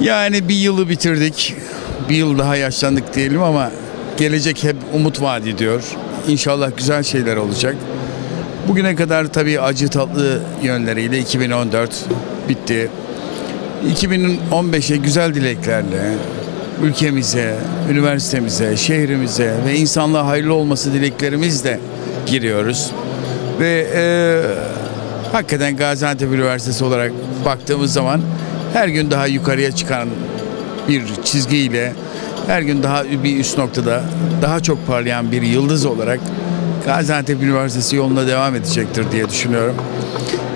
Yani bir yılı bitirdik. Bir yıl daha yaşlandık diyelim ama gelecek hep umut vaat ediyor. İnşallah güzel şeyler olacak. Bugüne kadar tabii acı tatlı yönleriyle 2014 bitti. 2015'e güzel dileklerle ülkemize, üniversitemize, şehrimize ve insanlığa hayırlı olması dileklerimizle giriyoruz. Ve e, hakikaten Gaziantep Üniversitesi olarak baktığımız zaman her gün daha yukarıya çıkan bir çizgiyle her gün daha bir üst noktada daha çok parlayan bir yıldız olarak Gaziantep Üniversitesi yoluna devam edecektir diye düşünüyorum.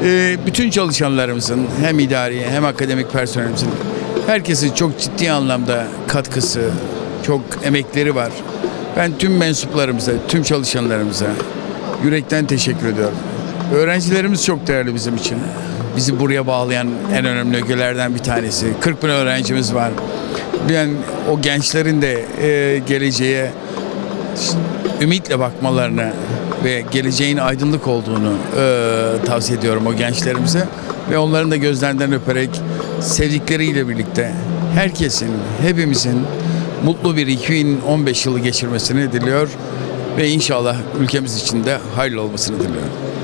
Ee, bütün çalışanlarımızın hem idari hem akademik personelimizin herkesin çok ciddi anlamda katkısı, çok emekleri var. Ben tüm mensuplarımıza, tüm çalışanlarımıza yürekten teşekkür ediyorum. Öğrencilerimiz çok değerli bizim için. Bizi buraya bağlayan en önemli ögelerden bir tanesi. 40 bin öğrencimiz var. Ben o gençlerin de e, geleceğe ümitle bakmalarını ve geleceğin aydınlık olduğunu e, tavsiye ediyorum o gençlerimize ve onların da gözlerinden öperek sevdikleriyle birlikte herkesin, hepimizin mutlu bir 2015 yılı geçirmesini diliyor ve inşallah ülkemiz için de hayırlı olmasını diliyorum.